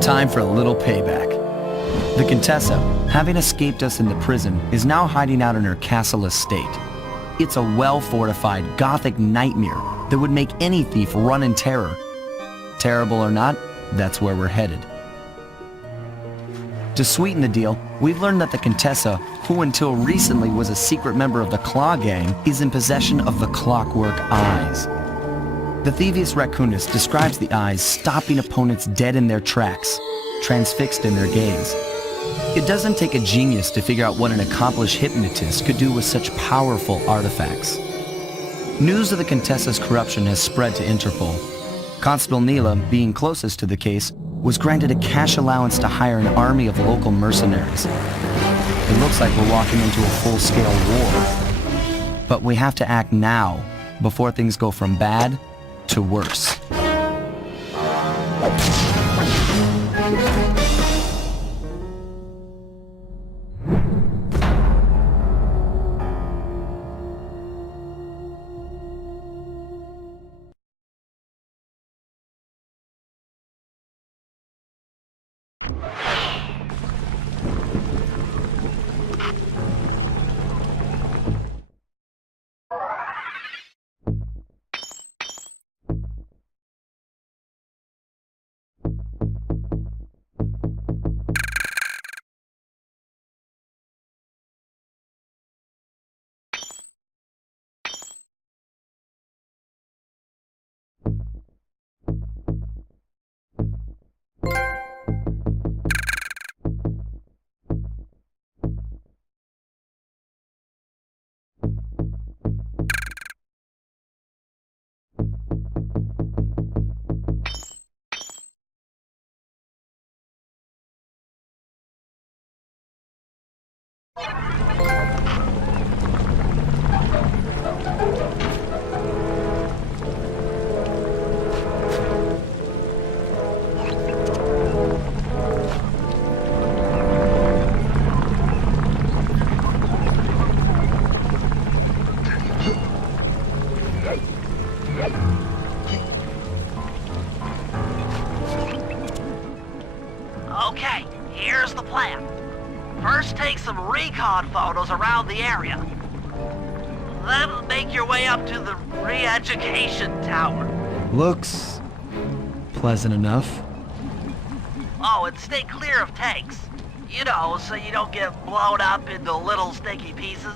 Time for a little payback. The Contessa, having escaped us in the prison, is now hiding out in her castle estate. It's a well-fortified Gothic nightmare that would make any thief run in terror. Terrible or not, that's where we're headed. To sweeten the deal, we've learned that the Contessa, who until recently was a secret member of the Claw Gang, is in possession of the Clockwork Eyes. The Thievius Raccoonus describes the eyes stopping opponents dead in their tracks, transfixed in their gaze. It doesn't take a genius to figure out what an accomplished hypnotist could do with such powerful artifacts. News of the Contessa's corruption has spread to Interpol. Constable Neela, being closest to the case, was granted a cash allowance to hire an army of local mercenaries. It looks like we're walking into a full-scale war. But we have to act now, before things go from bad to worse. Okay, here's the plan. First, take some recon photos around the area. Then make your way up to the re-education tower. Looks pleasant enough. Oh, and stay clear of tanks. You know, so you don't get blown up into little sticky pieces.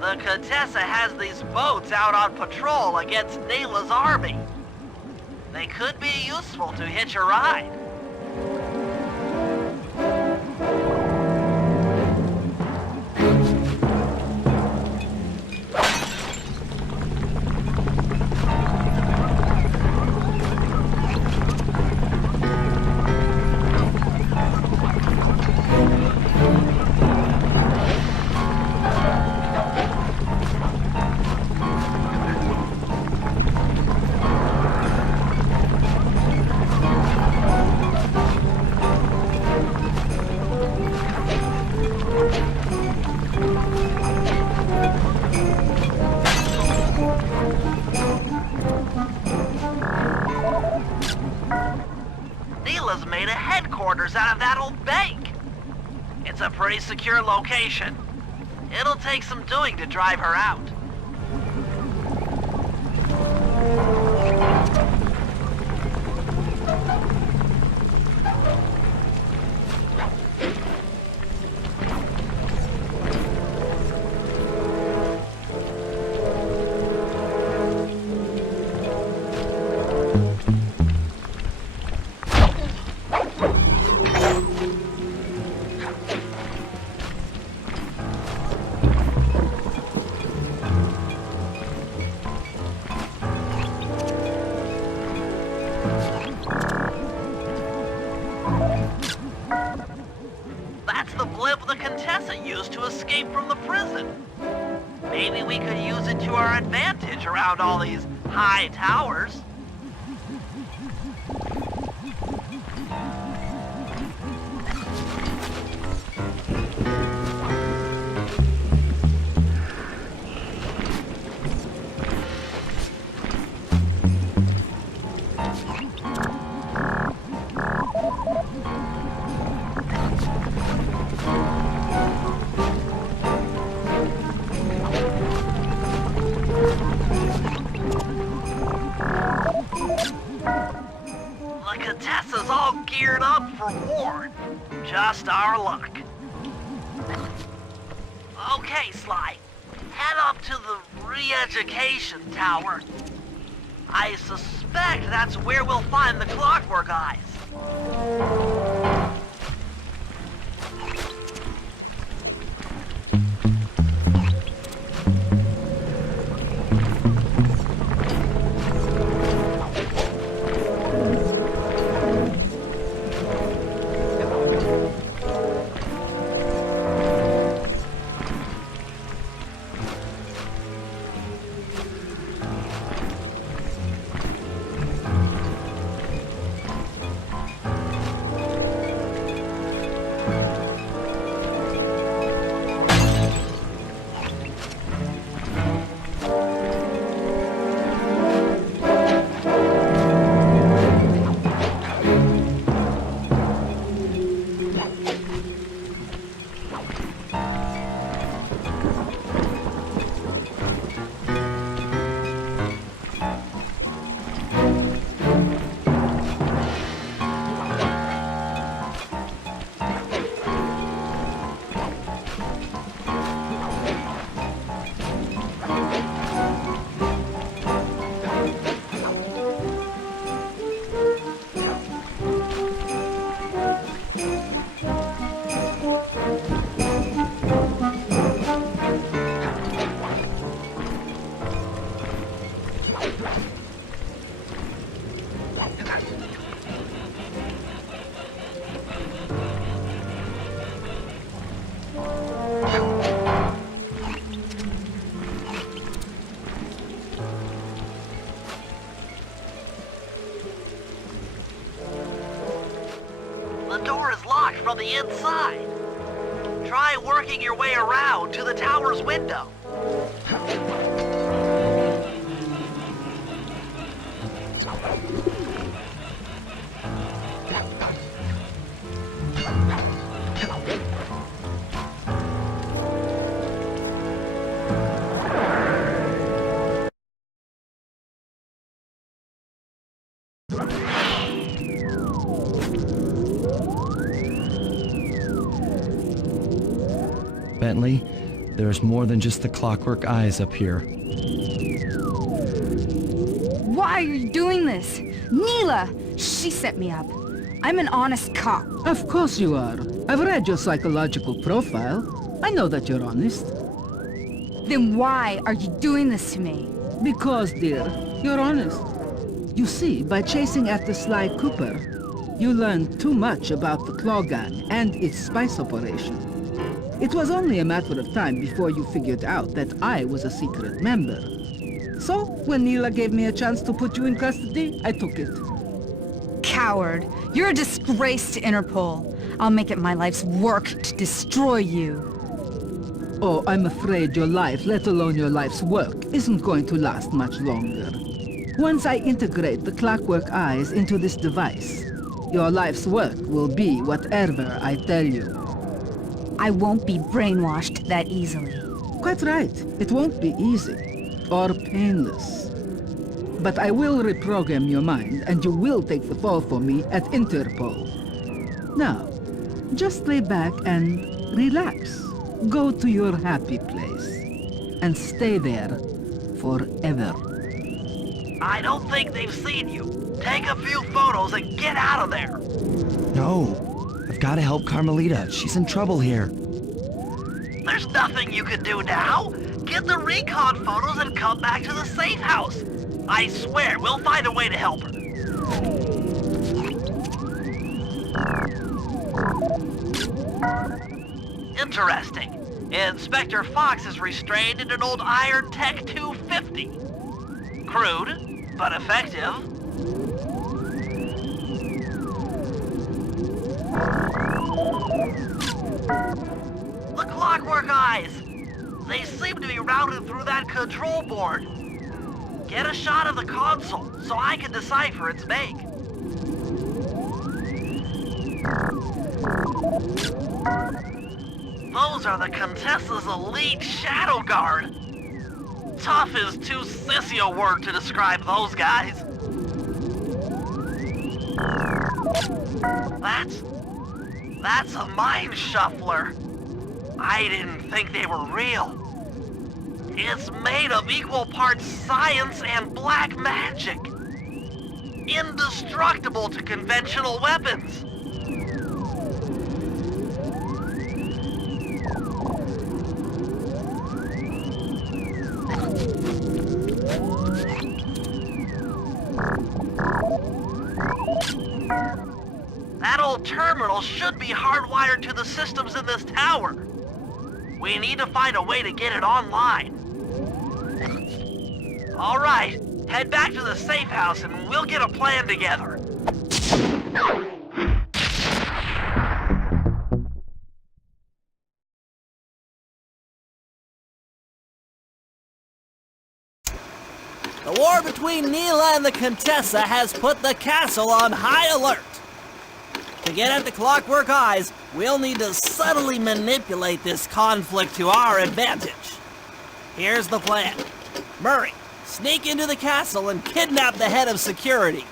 The Contessa has these boats out on patrol against Neela's army. They could be useful to hitch a ride. works out of that old bank. It's a pretty secure location. It'll take some doing to drive her out. That's the blimp the Contessa used to escape from the prison. Maybe we could use it to our advantage around all these high towers. The Contessa's all geared up for war. Just our luck. Okay, Sly. Head up to the re-education tower. I suspect that's where we'll find the Clockwork Eyes. The door is locked from the inside. Try working your way around to the tower's window. Bentley, there's more than just the Clockwork Eyes up here. Why are you doing this? Neela! She set me up. I'm an honest cop. Of course you are. I've read your psychological profile. I know that you're honest. Then why are you doing this to me? Because, dear, you're honest. You see, by chasing after Sly Cooper, you learned too much about the Claw Gang and its spice operation. It was only a matter of time before you figured out that I was a secret member. So, when Neela gave me a chance to put you in custody, I took it. Coward. You're a disgrace to Interpol. I'll make it my life's work to destroy you. Oh, I'm afraid your life, let alone your life's work, isn't going to last much longer. Once I integrate the Clockwork Eyes into this device, Your life's work will be whatever I tell you. I won't be brainwashed that easily. Quite right. It won't be easy or painless. But I will reprogram your mind, and you will take the fall for me at Interpol. Now, just lay back and relax. Go to your happy place. And stay there forever. I don't think they've seen you. Take a few photos and get out of there. No. I've got to help Carmelita. She's in trouble here. There's nothing you can do now. Get the recon photos and come back to the safe house. I swear, we'll find a way to help her. Interesting. Inspector Fox is restrained in an old Iron Tech 250. Crude, but effective. The Clockwork Eyes! They seem to be routed through that control board. Get a shot of the console so I can decipher its make. Those are the Contessa's elite Shadow Guard. Tough is too sissy a word to describe those guys. That's a mind shuffler. I didn't think they were real. It's made of equal parts science and black magic. Indestructible to conventional weapons. That old terminal should be hardwired to the systems in this tower. We need to find a way to get it online. All right, head back to the safe house and we'll get a plan together. The war between Neela and the Contessa has put the castle on high alert. To get at the Clockwork Eyes, we'll need to subtly manipulate this conflict to our advantage. Here's the plan. Murray, sneak into the castle and kidnap the head of security.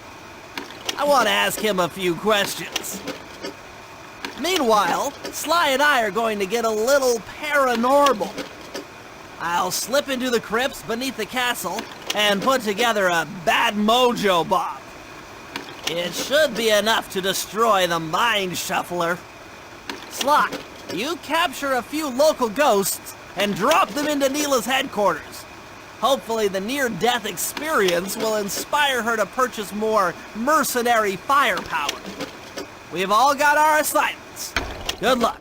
I want to ask him a few questions. Meanwhile, Sly and I are going to get a little paranormal. I'll slip into the crypts beneath the castle and put together a bad mojo bomb. It should be enough to destroy the Mind Shuffler. Sly, you capture a few local ghosts and drop them into Neela's headquarters. Hopefully the near-death experience will inspire her to purchase more mercenary firepower. We've all got our assignments. Good luck.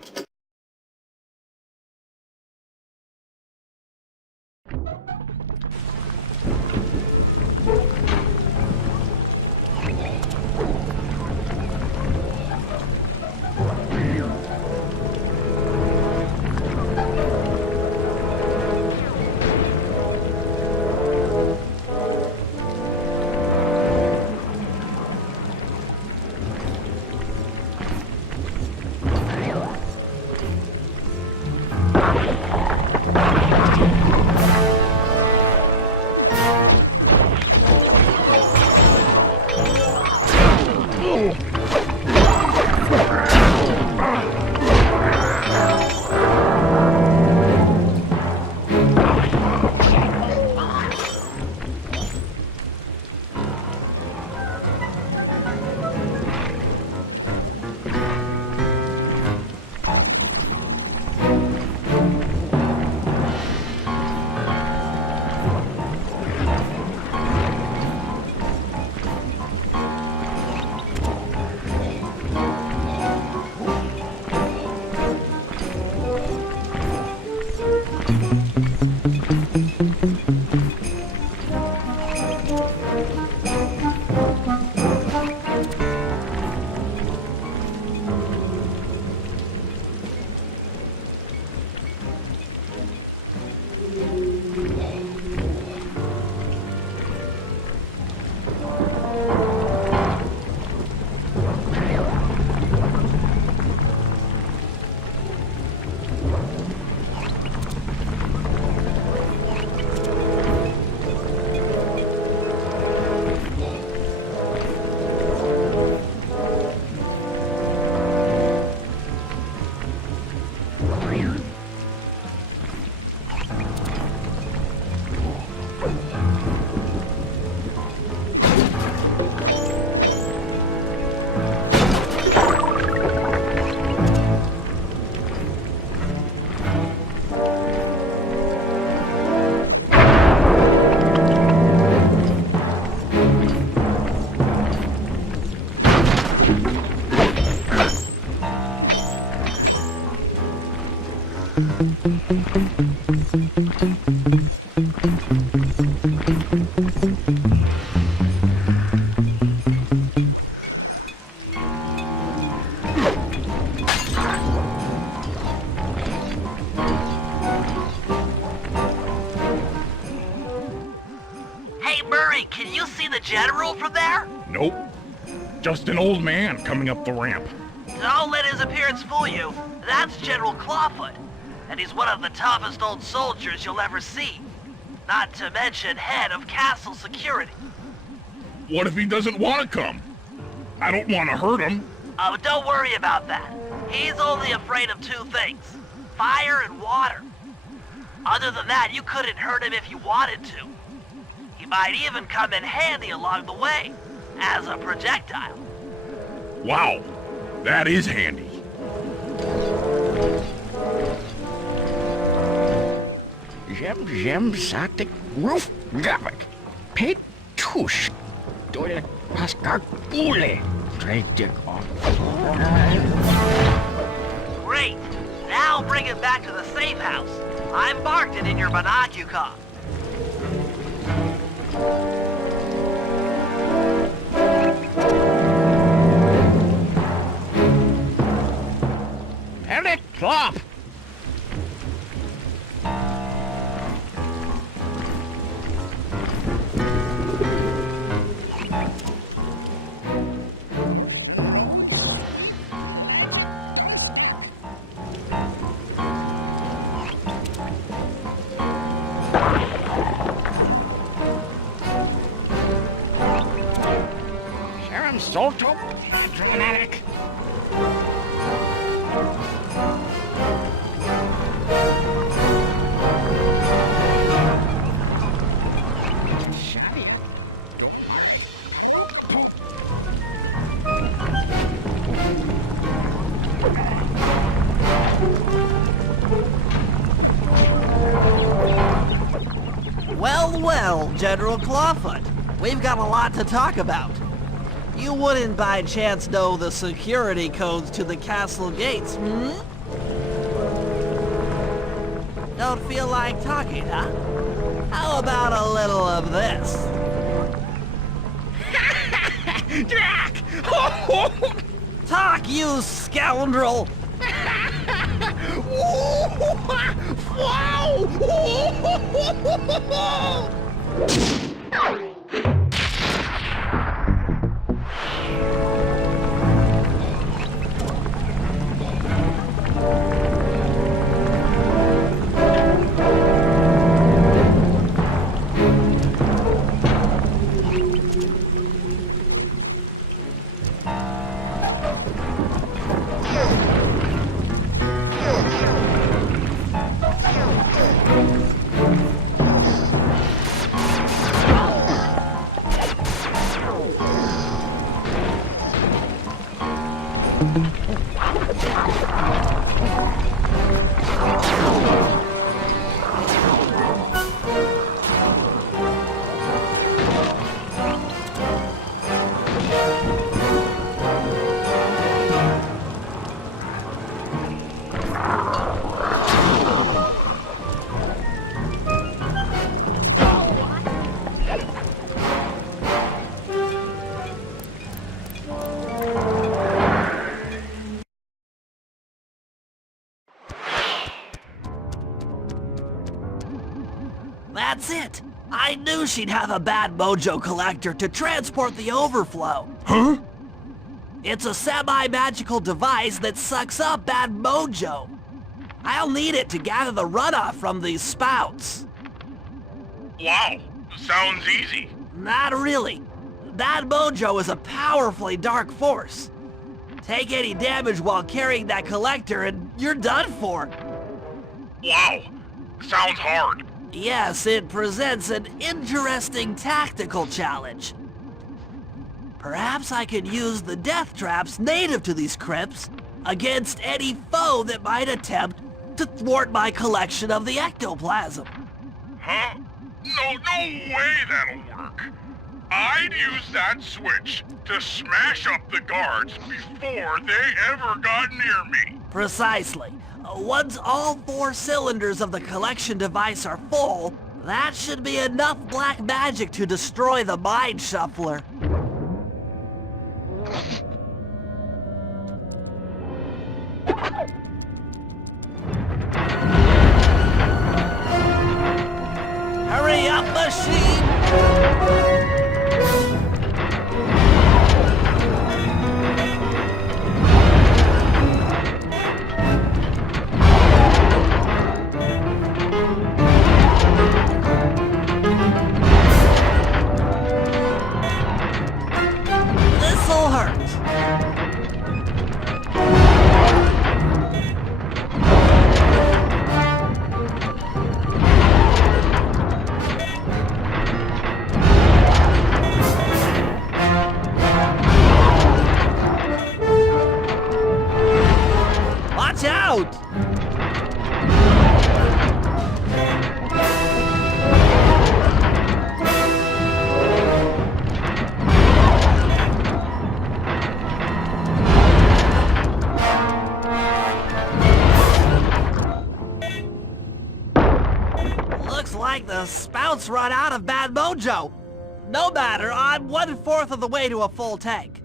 Hey, Murray, can you see the General from there? Nope. Just an old man coming up the ramp. Don't let his appearance fool you. That's General Clawfoot, and he's one of the toughest old soldiers you'll ever see. Not to mention head of castle security. What if he doesn't want to come? I don't want to hurt him. Oh, don't worry about that. He's only afraid of two things, fire and water. Other than that, you couldn't hurt him if you wanted to. He might even come in handy along the way, as a projectile. Wow, that is handy. Zem satik roof gavik. Petush. Dole paskar bule. Trade dick off. Great. Now bring it back to the safe house. I marked it in your binocular. Pellet plop. Sharon Stoltop, Dramatic. Well, General Clawfoot, we've got a lot to talk about. You wouldn't by chance know the security codes to the castle gates, hmm? Don't feel like talking, huh? How about a little of this? Jack! Talk, you scoundrel! That's it! I knew she'd have a bad mojo collector to transport the overflow. Huh? It's a semi-magical device that sucks up bad mojo. I'll need it to gather the runoff from these spouts. Wow, sounds easy. Not really. Bad mojo is a powerfully dark force. Take any damage while carrying that collector and you're done for. Wow, sounds hard. Yes, it presents an interesting tactical challenge. Perhaps I could use the death traps native to these crypts against any foe that might attempt to thwart my collection of the ectoplasm. Huh? No way that'll work. I'd use that switch to smash up the guards before they ever got near me. Precisely. Once all 4 cylinders of the collection device are full, that should be enough black magic to destroy the Mind Shuffler. Hurry up, machine! This'll hurt. Watch out! Looks like the spout's run out of bad mojo. No matter, I'm 1/4 of the way to a full tank.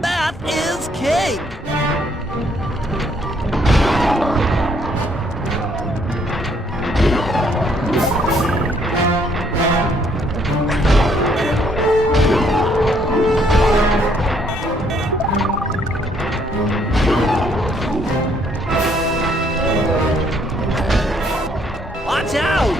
Math is king! Watch out!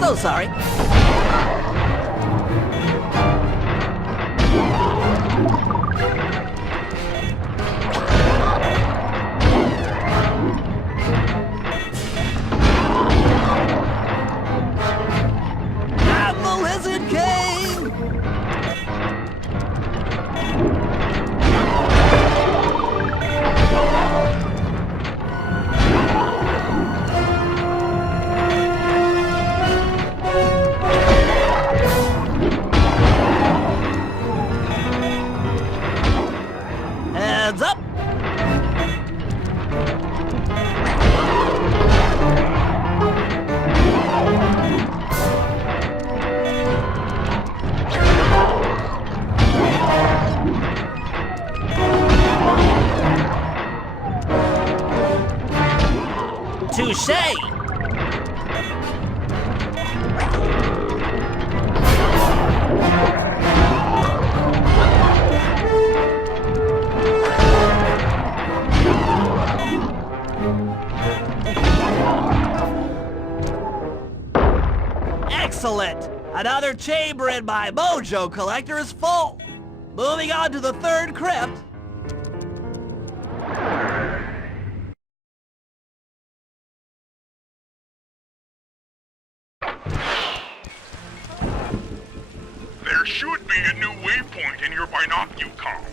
So sorry. I'm the Lizard King! Touche! Excellent! Another chamber in my mojo collector is full. Moving on to the third crypt. There should be a new waypoint in your binocucom.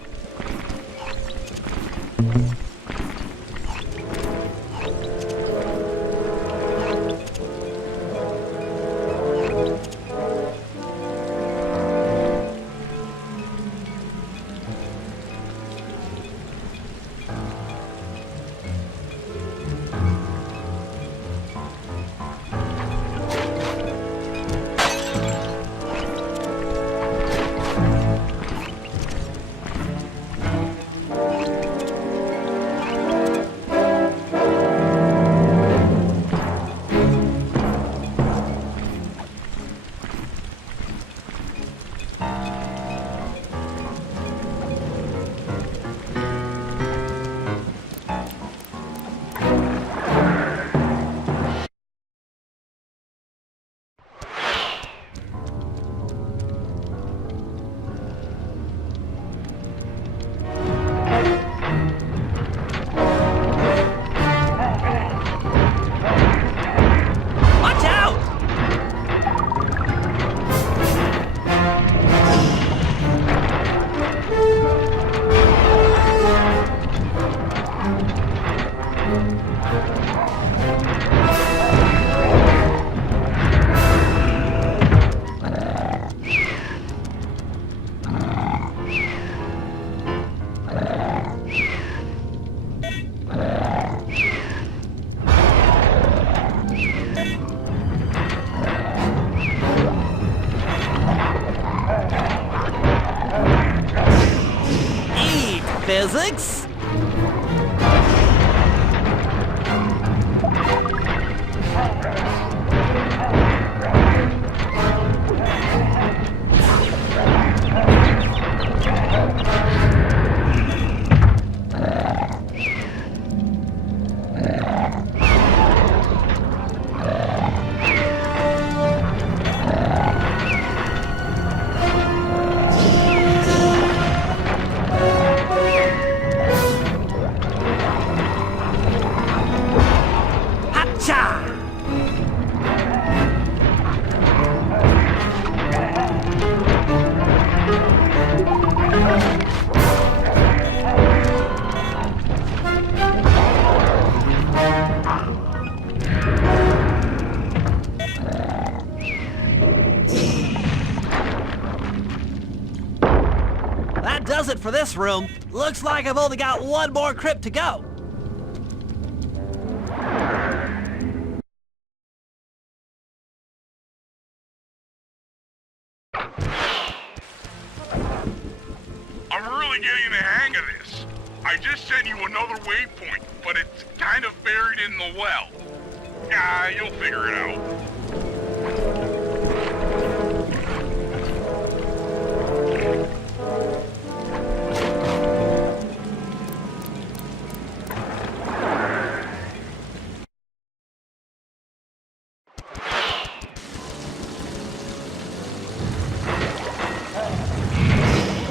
Physics? That does it for this room. Looks like I've only got one more crypt to go. I'm really getting the hang of this. I just sent you another waypoint, but it's kind of buried in the well. Ah, you'll figure it out.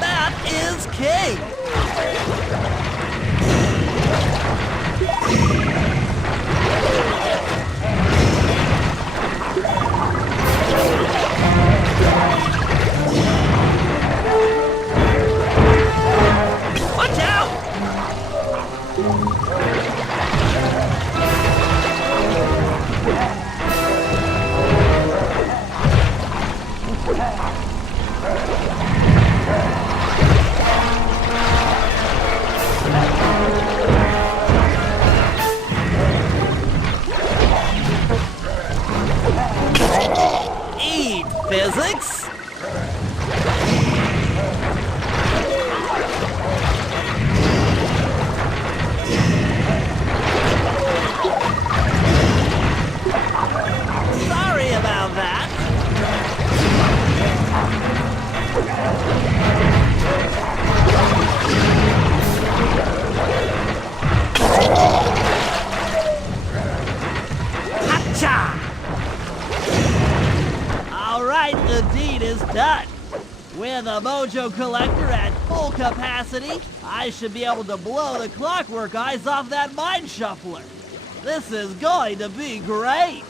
That is king! Watch out! Eat physics! the Mojo Collector at full capacity, I should be able to blow the Clockwork Eyes off that Mind Shuffler. This is going to be great!